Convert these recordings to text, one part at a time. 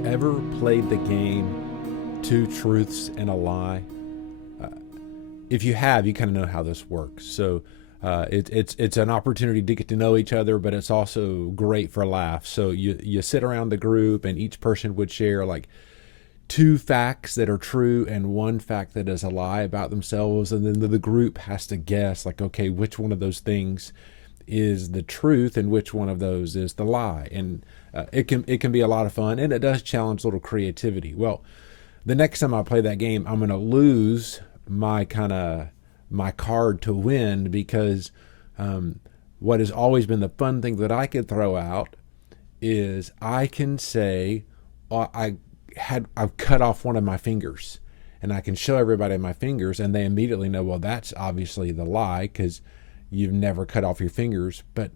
you ever played the game Two Truths and a Lie? If you have, you kind of know how this works. So it's an opportunity to get to know each other, but it's also great for laughs. So you sit around the group, and each person would share like two facts that are true and one fact that is a lie about themselves, and then the group has to guess, like, okay, which one of those things is the truth and which one of those is the lie. And it can be a lot of fun, and it does challenge a little creativity. Well, the next time I play that game, I'm going to lose my card to win, because what has always been the fun thing that I could throw out is I can say, I've cut off one of my fingers, and I can show everybody my fingers, and they immediately know, well, that's obviously the lie because you've never cut off your fingers. But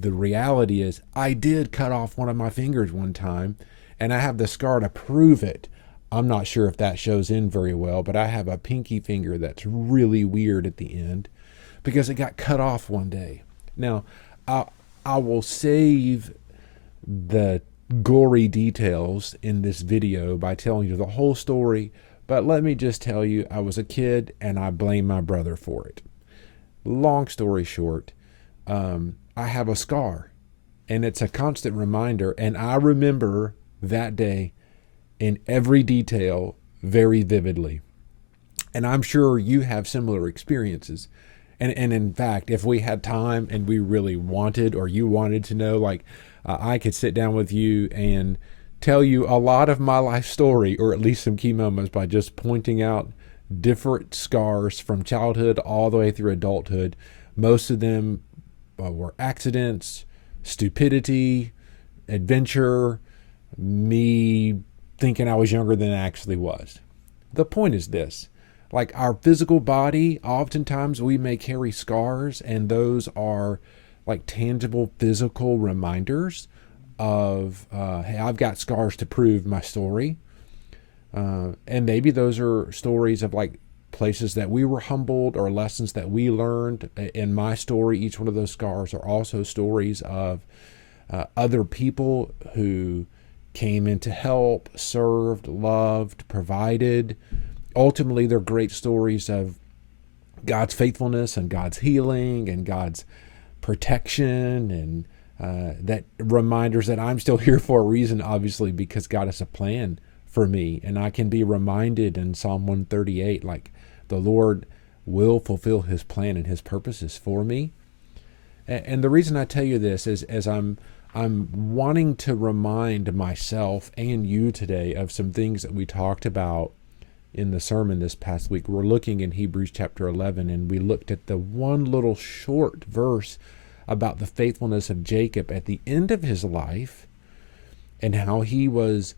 the reality is I did cut off one of my fingers one time, and I have the scar to prove it. I'm not sure if that shows in very well, but I have a pinky finger that's really weird at the end because it got cut off one day. Now, I will save the gory details in this video by telling you the whole story, but let me just tell you, I was a kid and I blame my brother for it. Long story short, I have a scar, and it's a constant reminder, and I remember that day in every detail very vividly. And I'm sure you have similar experiences. And in fact, if we had time and we really wanted, or you wanted to know, like, I could sit down with you and tell you a lot of my life story, or at least some key moments, by just pointing out different scars from childhood all the way through adulthood. Most of them were accidents, stupidity, adventure, me thinking I was younger than I actually was. The point is this: like, our physical body, oftentimes we may carry scars, and those are like tangible physical reminders of, hey, I've got scars to prove my story. And maybe those are stories of like places that we were humbled or lessons that we learned. In my story, each one of those scars are also stories of other people who came in to help, served, loved, provided. Ultimately, they're great stories of God's faithfulness and God's healing and God's protection, and that reminders that I'm still here for a reason, obviously, because God has a plan for me. And I can be reminded in Psalm 138, like, the Lord will fulfill his plan and his purposes for me. And the reason I tell you this is, as I'm wanting to remind myself and you today of some things that we talked about in the sermon this past week. We're looking in Hebrews chapter 11, and we looked at the one little short verse about the faithfulness of Jacob at the end of his life, and how he was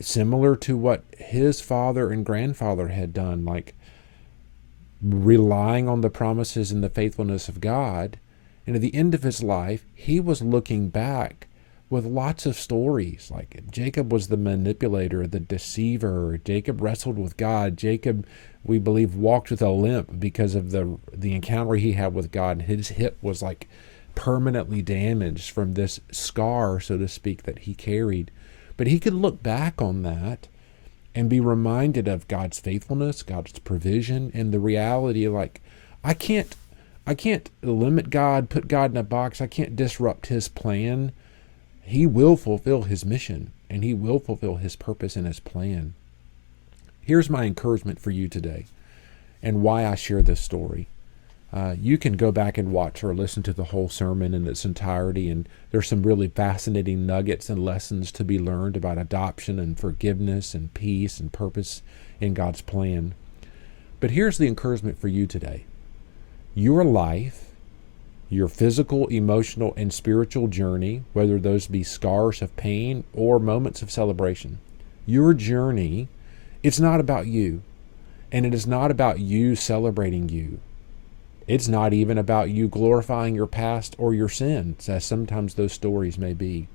similar to what his father and grandfather had done, like relying on the promises and the faithfulness of God. And at the end of his life, he was looking back with lots of stories. Like, Jacob was the manipulator, the deceiver. Jacob wrestled with God. Jacob, we believe, walked with a limp because of the encounter he had with God. His hip was like permanently damaged from this scar, so to speak, that he carried. But he could look back on that and be reminded of God's faithfulness, God's provision, and the reality, like, I can't limit God, put God in a box. I can't disrupt his plan. He will fulfill his mission, and he will fulfill his purpose and his plan. Here's my encouragement for you today, and why I share this story. You can go back and watch or listen to the whole sermon in its entirety, and there's some really fascinating nuggets and lessons to be learned about adoption and forgiveness and peace and purpose in God's plan. But here's the encouragement for you today. Your life, your physical, emotional, and spiritual journey, whether those be scars of pain or moments of celebration, your journey, it's not about you. And it is not about you celebrating you. It's not even about you glorifying your past or your sins, as sometimes those stories may be.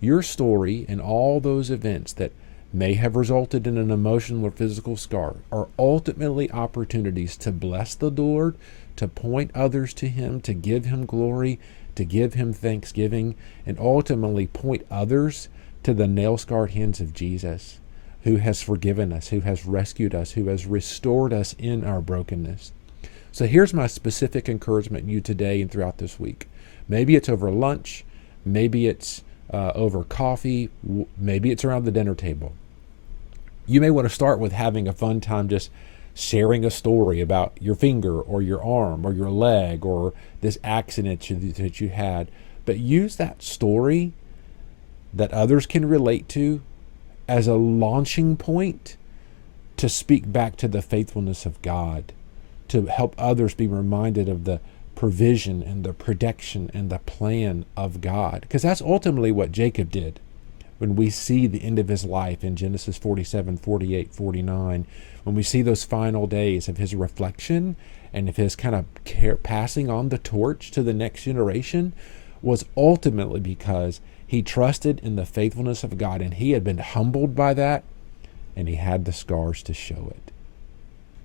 Your story and all those events that may have resulted in an emotional or physical scar are ultimately opportunities to bless the Lord, to point others to him, to give him glory, to give him thanksgiving, and ultimately point others to the nail-scarred hands of Jesus, who has forgiven us, who has rescued us, who has restored us in our brokenness. So here's my specific encouragement to you today and throughout this week. Maybe it's over lunch, maybe it's over coffee, maybe it's around the dinner table. You may want to start with having a fun time just sharing a story about your finger or your arm or your leg or this accident that you had. But use that story that others can relate to as a launching point to speak back to the faithfulness of God, to help others be reminded of the provision and the protection and the plan of God. Because that's ultimately what Jacob did. When we see the end of his life in Genesis 47, 48, 49, when we see those final days of his reflection and of his kind of passing on the torch to the next generation, was ultimately because he trusted in the faithfulness of God, and he had been humbled by that, and he had the scars to show it.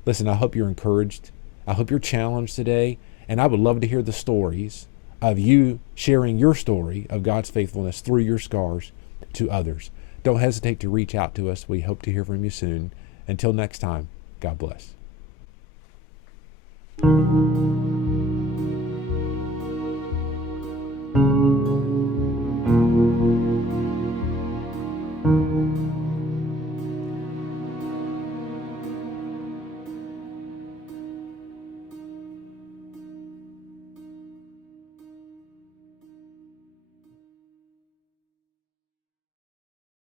Listen, I hope you're encouraged. I hope you're challenged today, and I would love to hear the stories of you sharing your story of God's faithfulness through your scars to others. Don't hesitate to reach out to us. We hope to hear from you soon. Until next time, God bless.